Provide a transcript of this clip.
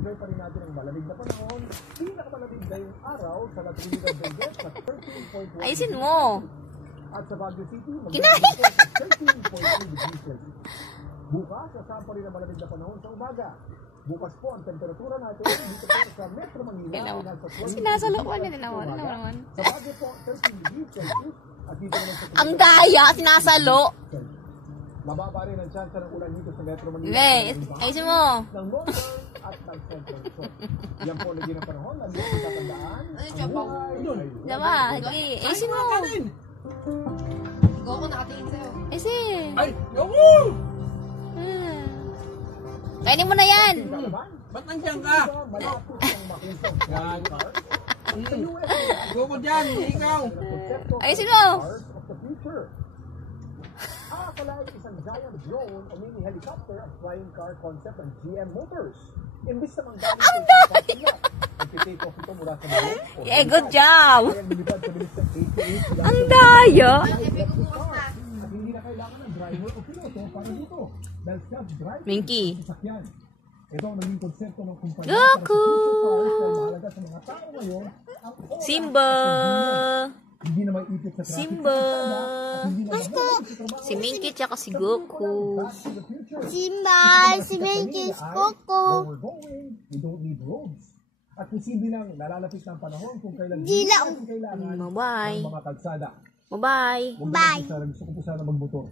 enjoy pa rin natin ang malamig na panahon. Pinakamalamig na yung araw sa La Trinidad del Este at 13.1 Ayusin mo. At sa Baguio City, Kinain! 13.2 degrees Celsius. Bukas, sasama rin ang malamig na panahon sa umaga. Bukas po ang temperatura natin dito po sa Metro Manila. Sinasalokan niya din naman. Sa Baguio po, 13 degrees Celsius. At dito naman sa Ang daya, sinasalo. mababa rin ang chance ng ulan dito sa Metro Manila. Ayusin mo. Ng northern at ng central. So, yan po naging ang panahon. Ang mga tatandaan. Ang buhay. Diba? Ayusin mo. Go ko nakatingin sa'yo. Ayusin. Ay! Yoko! Kainin mo na yan. Ba't nandiyan ka? Yan. Go ko dyan, hindi ikaw. Ayusin mo. Pala isang giant drone o mini helicopter at flying car concept ng GM Motors. Imbis na manggaling Ang daya! nagtitake off ito mula sa mga. Yeah, good job. Ang daya. At hindi na kailangan ng driver o piloto para dito. Dahil self-driving Minky. sasakyan. Ito ang naging konsepto ng kumpanya. Goku! Mahalaga sa mga tao ngayon. Simba. Hindi na maiipit sa traffic. Simba. Si Minky tsaka si Goku. Simba, si Minky, Goku. We don't need roads. At posible lang nalalapit ng panahon kung kailan Dila. kailangan Bye-bye. ng mga kalsada. Bye-bye. Bye. Gusto ko po sana magmotor.